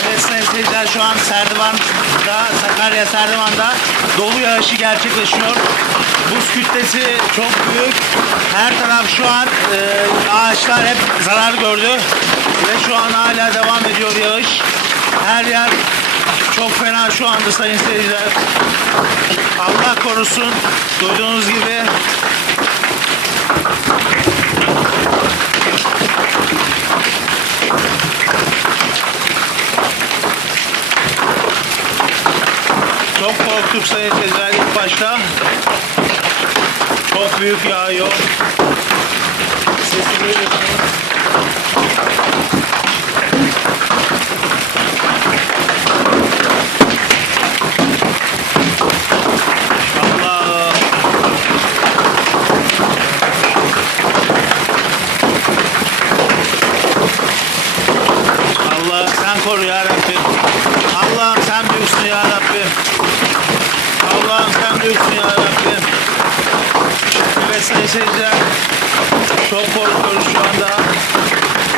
Evet seyirciler şu an Serdivan'da, Sakarya Serdivan'da dolu yağışı gerçekleşiyor. Buz kütlesi çok büyük. Her taraf şu an e, ağaçlar hep zarar gördü. Ve şu an hala devam ediyor yağış. Her yer çok fena şu anda sayın seyirciler. Allah korusun. Duyduğunuz gibi Çok korktuk sayın seyirciler ilk başta. Çok büyük yağıyor. Sesi duyuyorsunuz. Koru ya Rabbim. Allah'ım sen büyüksün ya Rabbim. Büyüksün ya Rabbim. Evet sayın seyirciler. Çok korkuyoruz şu anda.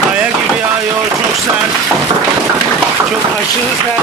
Kaya gibi yağıyor. Çok sert. Çok aşırı sert.